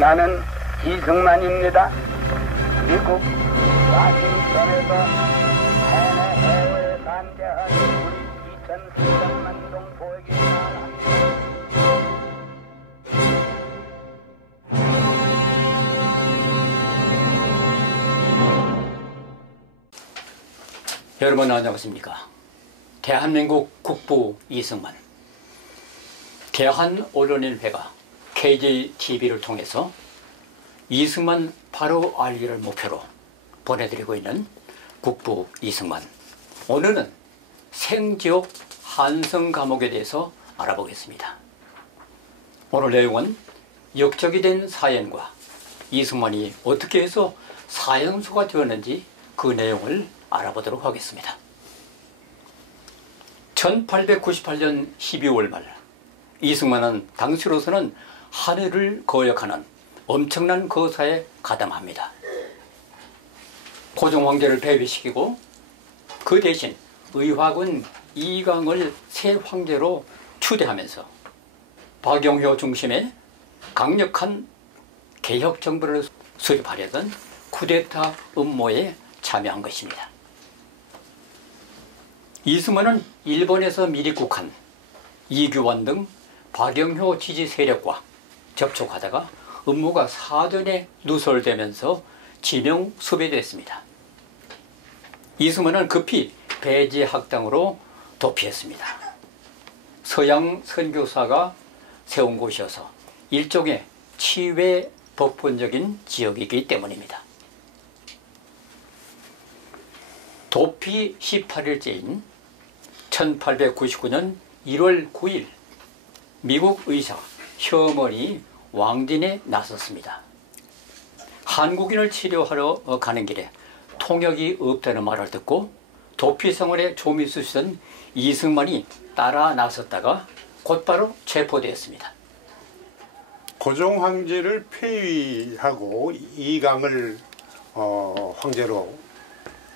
나는 이승만입니다. 미국 와싱턴에서 해외에 반대한 우리 2,300만 동 보에게 말합니다. 여러분 안녕하십니까? 대한민국 국부 이승만, 대한언론인회가 KJTV를 통해서 이승만 바로 알기를 목표로 보내드리고 있는 국부 이승만. 오늘은 생지옥 한성 감옥에 대해서 알아보겠습니다. 오늘 내용은 역적이 된 사연과 이승만이 어떻게 해서 사형수가 되었는지 그 내용을 알아보도록 하겠습니다. 1898년 12월 말 이승만은 당시로서는 하늘을 거역하는 엄청난 거사에 가담합니다. 고종 황제를 폐위시키고 그 대신 의화군 이강을 새 황제로 추대하면서 박영효 중심의 강력한 개혁 정부를 수립하려던 쿠데타 음모에 참여한 것입니다. 이승만은 일본에서 미리국한 이규원 등 박영효 지지 세력과 접촉하다가 음모가 사전에 누설되면서 지명 수배됐습니다. 이승만은 급히 배제학당으로 도피했습니다. 서양 선교사가 세운 곳이어서 일종의 치외 법본적인 지역이기 때문입니다. 도피 18일째인 1899년 1월 9일 미국 의사 셔먼이 왕진에 나섰습니다. 한국인을 치료하러 가는 길에 통역이 없다는 말을 듣고 도피 생활에 좀이 있으시던 이승만이 따라 나섰다가 곧바로 체포되었습니다. 고종 황제를 폐위하고 이강을 황제로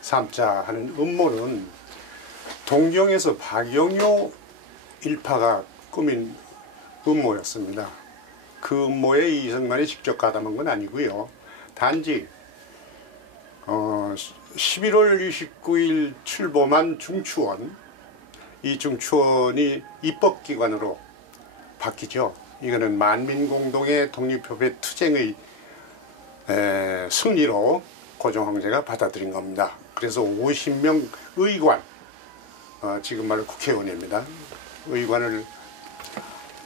삼자 하는 음모는 동경에서 박영효 일파가 꾸민 음모였습니다. 그 음모에 이승만이 직접 가담한 건 아니고요. 단지 11월 29일 출범한 중추원, 이 중추원이 입법기관으로 바뀌죠. 이거는 만민공동의 독립협회 투쟁의 승리로 고종 황제가 받아들인 겁니다. 그래서 50명 의관, 지금 말로 국회의원입니다. 의관을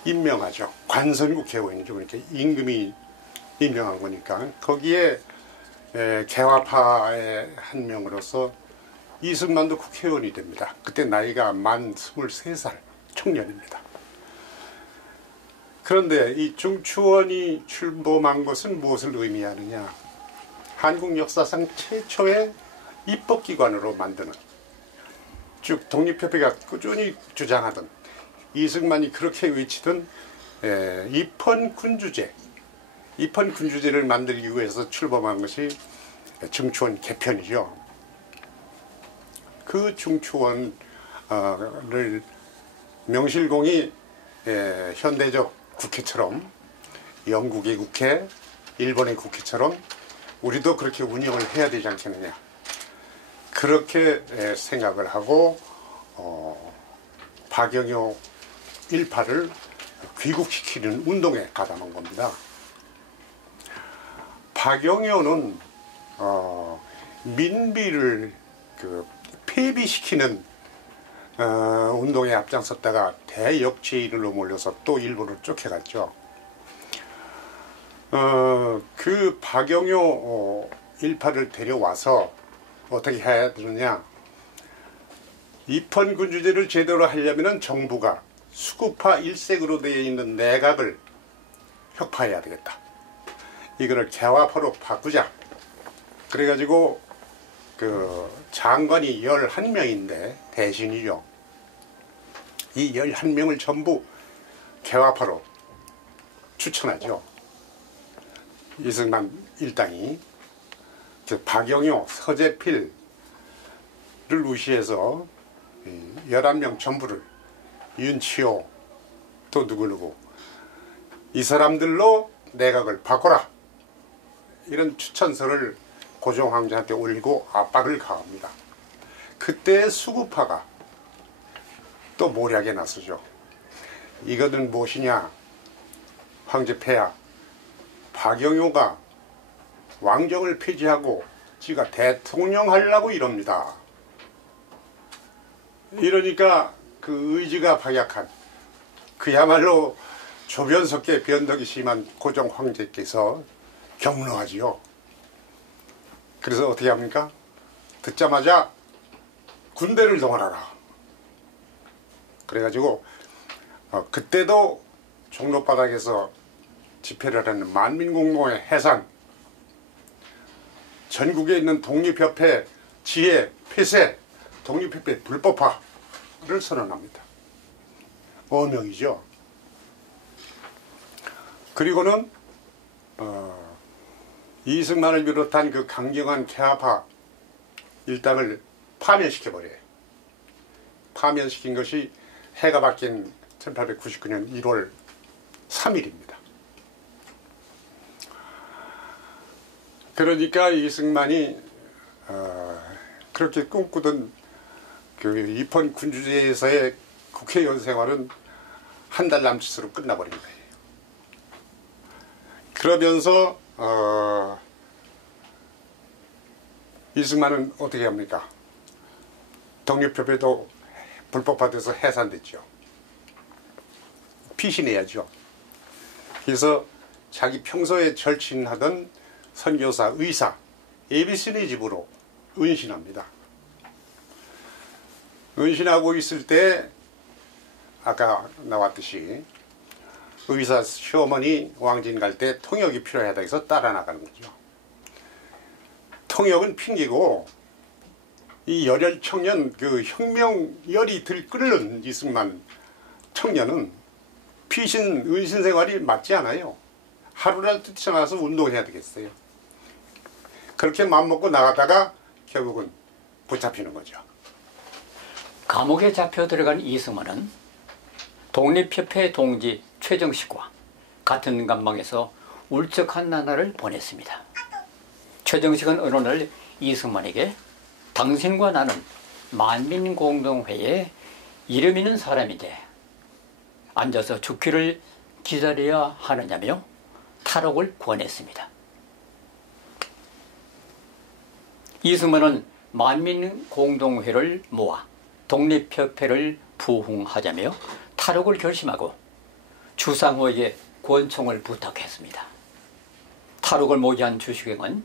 임명하죠. 관선 국회의원이죠. 그러니까 임금이 임명한 거니까. 거기에 개화파의 한 명으로서 이승만도 국회의원이 됩니다. 그때 나이가 만 23살 청년입니다. 그런데 이 중추원이 출범한 것은 무엇을 의미하느냐? 한국 역사상 최초의 입법기관으로 만드는, 쭉 독립협회가 꾸준히 주장하던, 이승만이 그렇게 외치던 입헌군주제를 만들기 위해서 출범한 것이 중추원 개편이죠. 그 중추원을 명실공히 현대적 국회처럼, 영국의 국회, 일본의 국회처럼 우리도 그렇게 운영을 해야 되지 않겠느냐, 그렇게 생각을 하고 박영효 일파를 귀국시키는 운동에 가담한 겁니다. 박영효는 민비를 폐비시키는 운동에 앞장섰다가 대역죄인으로 몰려서 또 일본으로 쫓겨갔죠. 그 박영효 일파를 데려와서 어떻게 해야 되느냐, 입헌군주제를 제대로 하려면 정부가 수구파 일색으로 되어 있는 내각을 혁파해야 되겠다. 이거를 개화파로 바꾸자. 그래가지고 그 장관이 11명인데 대신이죠. 이 11명을 전부 개화파로 추천하죠. 이승만 일당이 박영효, 서재필을 무시해서 11명 전부를, 윤치호 또 누구누구, 이 사람들로 내각을 바꿔라, 이런 추천서를 고종 황제한테 올리고 압박을 가합니다. 그때 수구파가 또 모략에 나서죠. 이거는 무엇이냐, 황제 폐하 박영효가 왕정을 폐지하고 지가 대통령 하려고 이럽니다. 이러니까 그 의지가 박약한, 그야말로 조변석계 변덕이 심한 고종 황제께서 격노하지요. 그래서 어떻게 합니까? 듣자마자 군대를 동원하라. 그래가지고 그때도 종로바닥에서 집회를 하는 만민공동회 해산, 전국에 있는 독립협회 지혜 폐쇄, 독립협회 불법화를 선언합니다. 어명이죠. 그리고는 이승만을 비롯한 그 강경한 개화파 일당을 파면시켜버려요. 파면시킨 것이 해가 바뀐 1899년 1월 3일입니다. 그러니까 이승만이 그렇게 꿈꾸던 그 입헌 군주제에서의 국회의원 생활은 한 달 남짓으로 끝나버린 거예요. 그러면서 이승만은 어떻게 합니까? 독립협회도 불법화돼서 해산됐죠. 피신해야죠. 그래서 자기 평소에 절친하던 선교사, 의사 에비슨의 집으로 은신합니다. 은신하고 있을 때 아까 나왔듯이 의사 시어머니 왕진 갈 때 통역이 필요하다 해서 따라 나가는 거죠. 통역은 핑계고 이 열혈 청년, 그 혁명열이 들끓는 이승만 청년은 피신 은신 생활이 맞지 않아요. 하루라도 뛰쳐나가서 운동해야 되겠어요. 그렇게 맘먹고 나가다가 결국은 붙잡히는 거죠. 감옥에 잡혀 들어간 이승만은 독립협회 동지 최정식과 같은 감방에서 울적한 나날을 보냈습니다. 최정식은 어느 날 이승만에게 당신과 나는 만민공동회에 이름 있는 사람인데 앉아서 죽기를 기다려야 하느냐며 탈옥을 권했습니다. 이승만은 만민공동회를 모아 독립협회를 부흥하자며 탈옥을 결심하고 주상호에게 권총을 부탁했습니다. 탈옥을 모의한 주시경은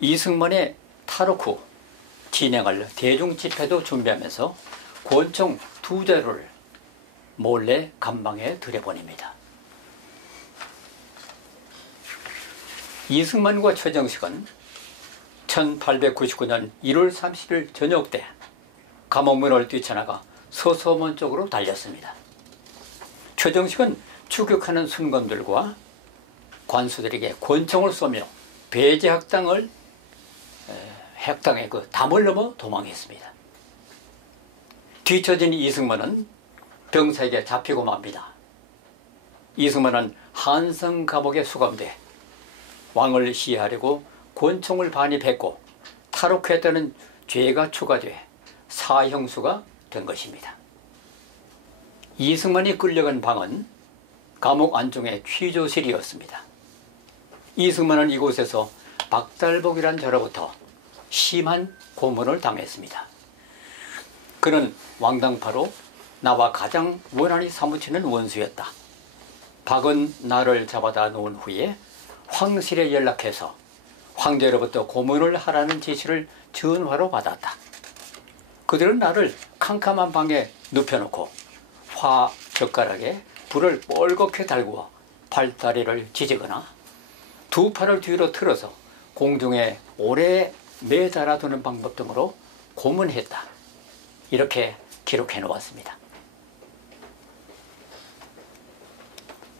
이승만의 탈옥 후 진행할 대중집회도 준비하면서 권총 2자루를 몰래 감방에 들여보냅니다. 이승만과 최정식은 1899년 1월 30일 저녁 때 감옥문을 뛰쳐나가 서소문 쪽으로 달렸습니다. 최정식은 추격하는 순검들과 관수들에게 권총을 쏘며 배제학당을 핵당의 그 담을 넘어 도망했습니다. 뒤처진 이승만은 병사에게 잡히고 맙니다. 이승만은 한성 감옥에 수감돼 왕을 시해하려고 권총을 반입했고 탈옥했다는 죄가 추가돼 사형수가 된 것입니다. 이승만이 끌려간 방은 감옥 안쪽의 취조실이었습니다. 이승만은 이곳에서 박달복이란 자로부터 심한 고문을 당했습니다. 그는 왕당파로 나와 가장 원한이 사무치는 원수였다. 박은 나를 잡아다 놓은 후에 황실에 연락해서 황제로부터 고문을 하라는 지시를 전화로 받았다. 그들은 나를 캄캄한 방에 눕혀놓고 화 젓가락에 불을 뻘겋게 달구어 팔다리를 지지거나 두 팔을 뒤로 틀어서 공중에 오래 매달아두는 방법 등으로 고문했다. 이렇게 기록해 놓았습니다.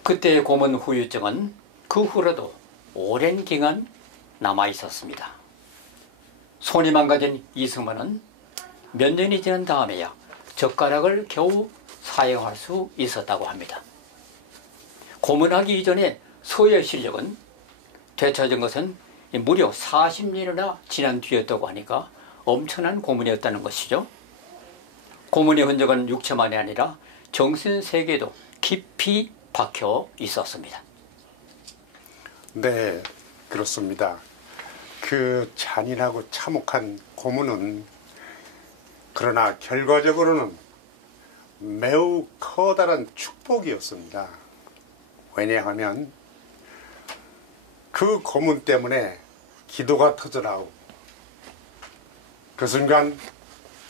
그때의 고문 후유증은 그 후로도 오랜 기간 남아 있었습니다. 손이 망가진 이승만은 몇 년이 지난 다음에야 젓가락을 겨우 사용할 수 있었다고 합니다. 고문하기 이전에 서의 실력은 되찾은 것은 무려 40년이나 지난 뒤였다고 하니까 엄청난 고문이었다는 것이죠. 고문의 흔적은 육체만이 아니라 정신세계에도 깊이 박혀 있었습니다. 네, 그렇습니다. 그 잔인하고 참혹한 고문은 그러나 결과적으로는 매우 커다란 축복이었습니다. 왜냐하면 그 고문 때문에 기도가 터져나오고 그 순간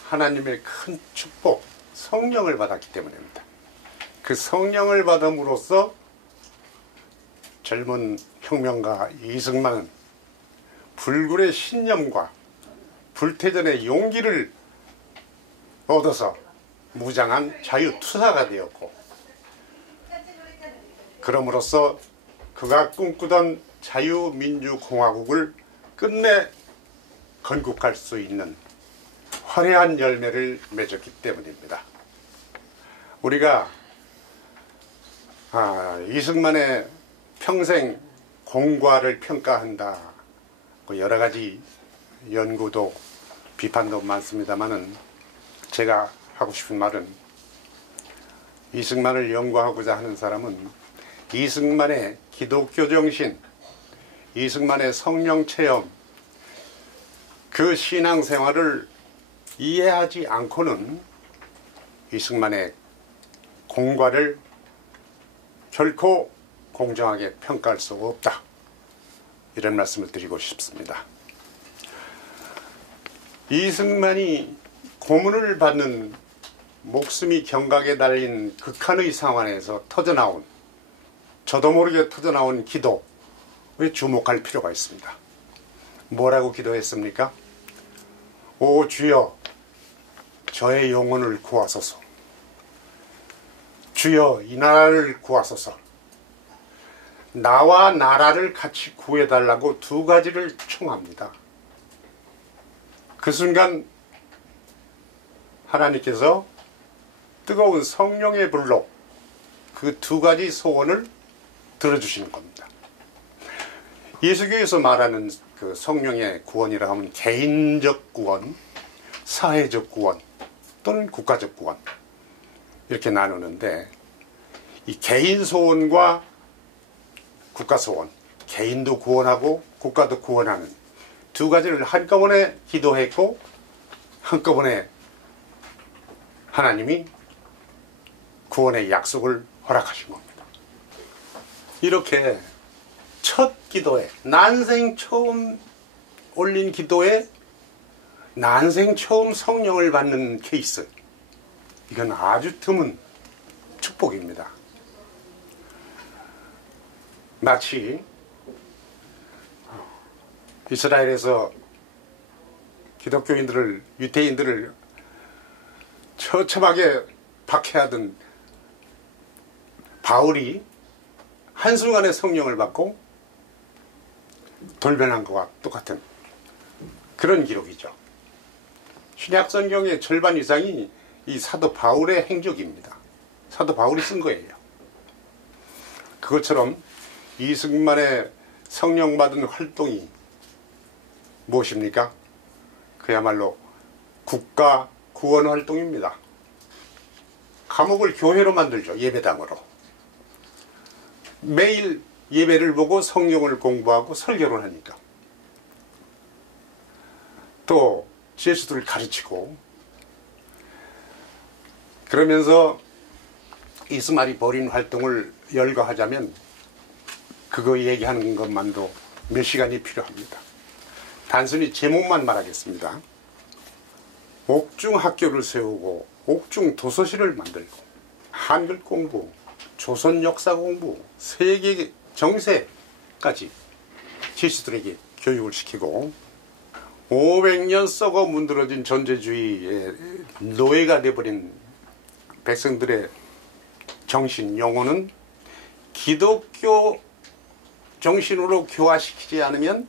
하나님의 큰 축복, 성령을 받았기 때문입니다. 그 성령을 받음으로써 젊은 혁명가 이승만은 불굴의 신념과 불태전의 용기를 얻어서 무장한 자유투사가 되었고, 그럼으로써 그가 꿈꾸던 자유민주공화국을 끝내 건국할 수 있는 화려한 열매를 맺었기 때문입니다. 우리가 이승만의 평생 공과를 평가한다, 여러 가지 연구도 비판도 많습니다만은 제가 하고 싶은 말은, 이승만을 연구하고자 하는 사람은 이승만의 기독교 정신, 이승만의 성령 체험, 그 신앙생활을 이해하지 않고는 이승만의 공과를 결코 공정하게 평가할 수 없다, 이런 말씀을 드리고 싶습니다. 이승만이 고문을 받는 목숨이 경각에 달린 극한의 상황에서 터져나온, 저도 모르게 터져나온 기도에 주목할 필요가 있습니다. 뭐라고 기도했습니까? 오 주여, 저의 영혼을 구하소서. 주여, 이 나라를 구하소서. 나와 나라를 같이 구해달라고 두 가지를 청합니다. 그 순간 하나님께서 뜨거운 성령의 불로 그 두 가지 소원을 들어주시는 겁니다. 예수교에서 말하는 그 성령의 구원이라 하면 개인적 구원, 사회적 구원 또는 국가적 구원, 이렇게 나누는데, 이 개인 소원과 국가 소원, 개인도 구원하고 국가도 구원하는 두 가지를 한꺼번에 기도했고 한꺼번에 하나님이 구원의 약속을 허락하신 겁니다. 이렇게 첫 기도에, 난생 처음 올린 기도에 난생 처음 성령을 받는 케이스, 이건 아주 드문 축복입니다. 마치 이스라엘에서 기독교인들을, 유대인들을 처참하게 박해하던 바울이 한순간에 성령을 받고 돌변한 것과 똑같은 그런 기록이죠. 신약 성경의 절반 이상이 이 사도 바울의 행적입니다. 사도 바울이 쓴 거예요. 그것처럼 이승만의 성령 받은 활동이 무엇입니까? 그야말로 국가 구원 활동입니다. 감옥을 교회로 만들죠. 예배당으로. 매일 예배를 보고 성경을 공부하고 설교를 하니까. 또 제수들을 가르치고, 그러면서 이스마리 벌인 활동을 열거하자면 그거 얘기하는 것만도 몇 시간이 필요합니다. 단순히 제목만 말하겠습니다. 옥중 학교를 세우고 옥중 도서실을 만들고 한글 공부, 조선 역사 공부, 세계 정세까지 제수들에게 교육을 시키고, 500년 썩어 문드러진 존재주의의 노예가 되어버린 백성들의 정신, 영혼은 기독교 정신으로 교화시키지 않으면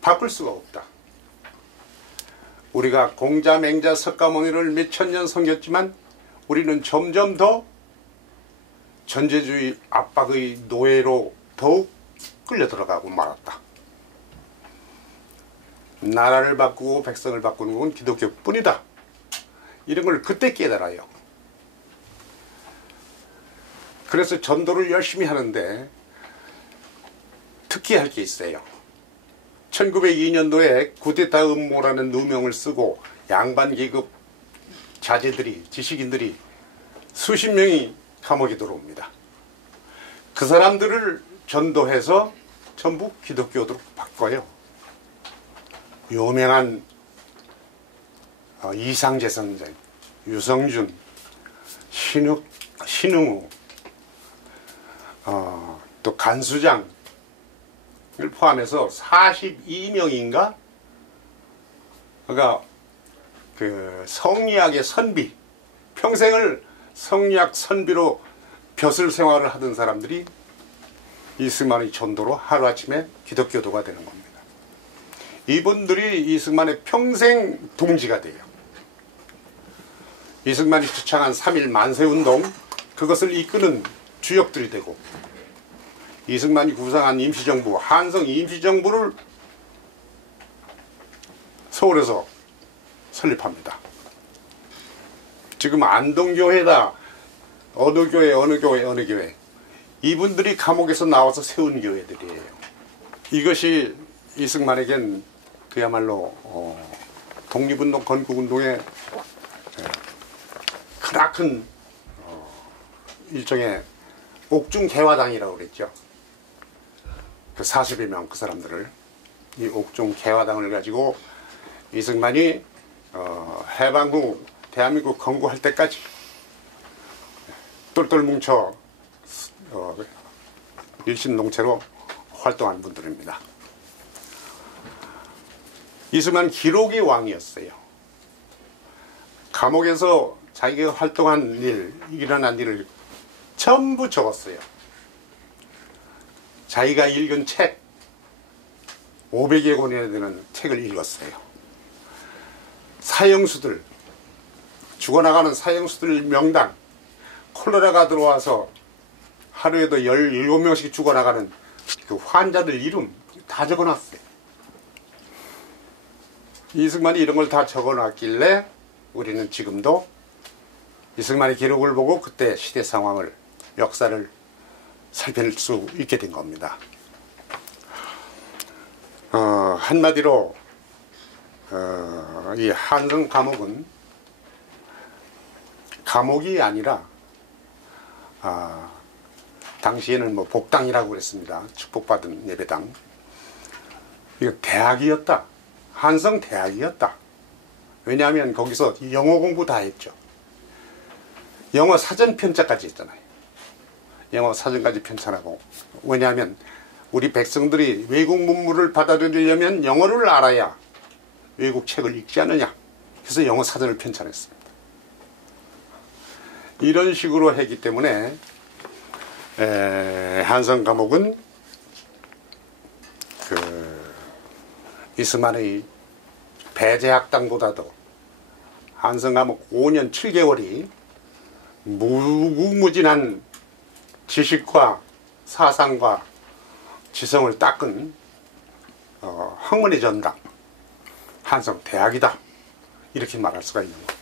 바꿀 수가 없다. 우리가 공자, 맹자, 석가모니를 몇천 년 섬겼지만 우리는 점점 더 전제주의 압박의 노예로 더욱 끌려 들어가고 말았다. 나라를 바꾸고 백성을 바꾸는 건 기독교뿐이다. 이런 걸 그때 깨달아요. 그래서 전도를 열심히 하는데 특기할 게 있어요. 1902년도에 쿠데타 음모라는 누명을 쓰고 양반 계급 자제들이, 지식인들이 수십 명이 감옥에 들어옵니다. 그 사람들을 전도해서 전부 기독교로 바꿔요. 유명한 이상재 선생, 유성준, 신흥우, 또 간수장을 포함해서 42명인가? 그러니까 그 성리학의 선비, 평생을 성리학 선비로 벼슬 생활을 하던 사람들이 이승만의 전도로 하루아침에 기독교도가 되는 겁니다. 이분들이 이승만의 평생 동지가 돼요. 이승만이 주창한 3.1 만세운동, 그것을 이끄는 주역들이 되고, 이승만이 구상한 임시정부, 한성 임시정부를 서울에서 설립합니다. 지금 안동교회다, 어느 교회 이분들이 감옥에서 나와서 세운 교회들이에요. 이것이 이승만에겐 그야말로 독립운동, 건국운동의 크나큰 일종의 옥중개화당이라고 그랬죠. 그 40여 명 그 사람들을, 이 옥중개화당을 가지고 이승만이 해방 후 대한민국 건국할 때까지 똘똘 뭉쳐 일심동체로 활동한 분들입니다. 이승만 기록의 왕이었어요. 감옥에서 자기가 활동한 일, 일어난 일을 전부 적었어요. 자기가 읽은 책 500여 권이나 되는 책을 읽었어요. 사형수들, 죽어나가는 사형수들 명단, 콜레라가 들어와서 하루에도 17명씩 죽어나가는 그 환자들 이름 다 적어놨어요. 이승만이 이런 걸 다 적어놨길래 우리는 지금도 이승만의 기록을 보고 그때 시대 상황을, 역사를 살펴낼 수 있게 된 겁니다. 한마디로 이 한성 감옥은 감옥이 아니라 당시에는 뭐 복당이라고 그랬습니다. 축복받은 예배당. 이거 대학이었다. 한성 대학이었다. 왜냐하면 거기서 영어 공부 다 했죠. 영어 사전 편찬까지 했잖아요. 영어 사전까지 편찬하고. 왜냐하면 우리 백성들이 외국 문물을 받아들이려면 영어를 알아야 외국 책을 읽지 않느냐. 그래서 영어 사전을 편찬했습니다. 이런 식으로 했기 때문에 한성 감옥은 이승만의 배제학당보다도 한성 감옥 5년 7개월이 무궁무진한 지식과 사상과 지성을 닦은 학문의 전당, 한성 대학이다, 이렇게 말할 수가 있는 겁니다.